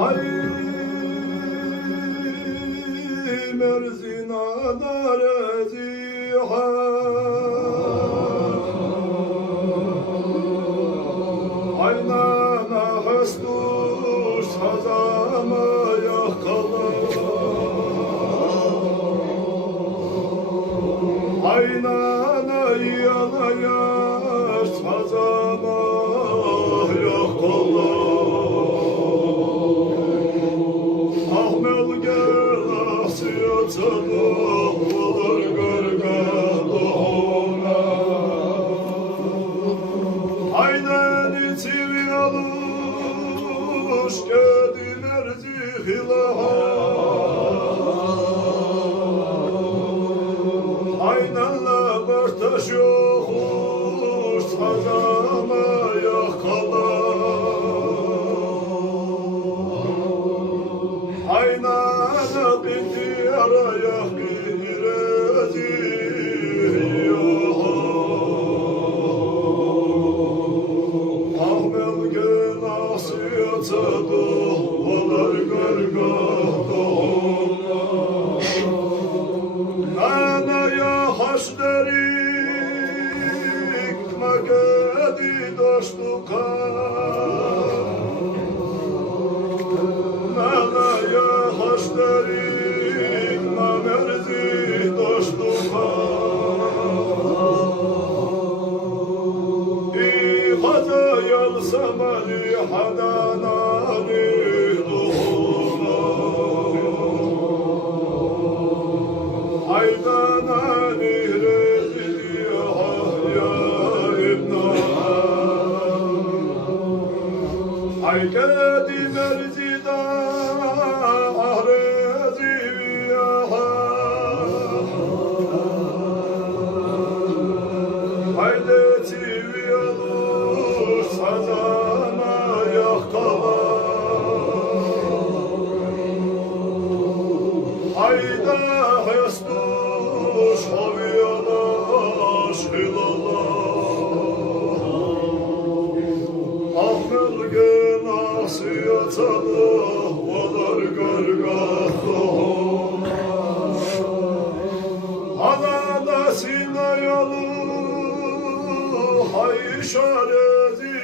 Hay merzina darezi aynana hastus hazama yakala aynana yanaya hazama yakala ahmel gelasiyatana olur gargadona aynen itiviyaluş kediler zihilaha aynenle bartaş yokuş sazama yakala aynana binti araya girezi ahmel genasiyatadı olar gargadona nanaya haşderik magedi doştuka nanaya haşderik mamerzi doştuka İhaza yalsamani hadanani duhuna aydanani rezili ya ibna aykedi merzida ahrezi viyaha haydeti viyaluş sazama yakala hayda hestuş haviyanaş hilala ahmel genasiyatalı olar gargadona anana sinayalı hay işareti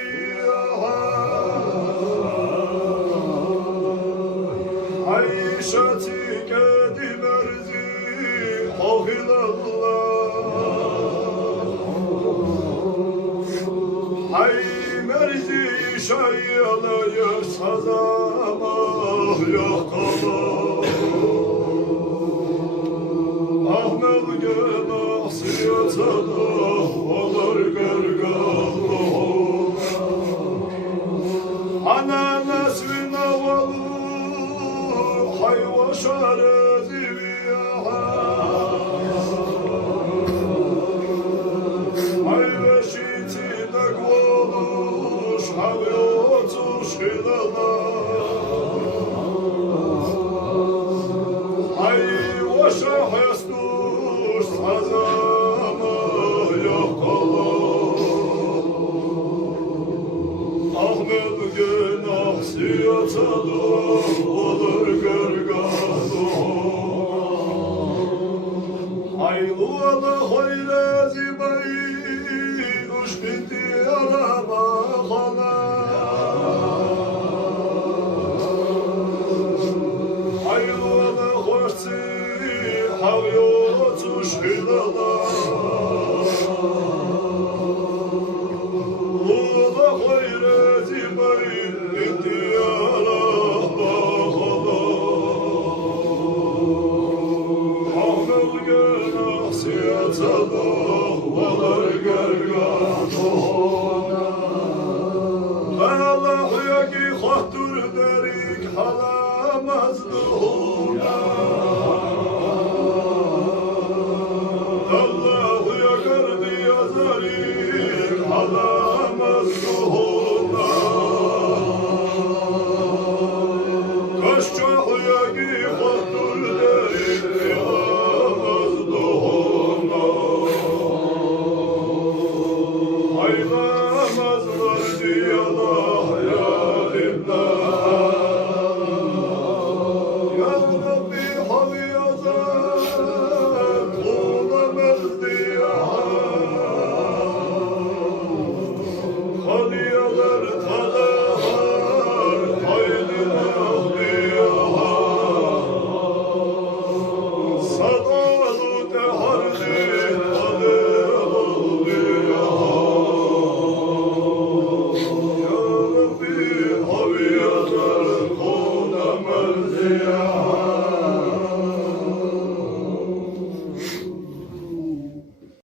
hay işati kedi merzi hohilallah hay merzi şayyalaya sazama yakala ahmel genasiyatalı olar gargadona ananas vinavalu hayva şarezi viyaha hayve şiti dagvoluş havyotuş hilala hayva şahestuş sazama yakala ahmet genasiyatalı olur gargadona ayluana hoyrezi bayi uşkiti araba hala ayluana hoşsi havyotuş hilala Ula hoyrezi bayi intiyara bağala ahmel genasiyatalı olar gargadona Allah ki hattur derik halamazdı ona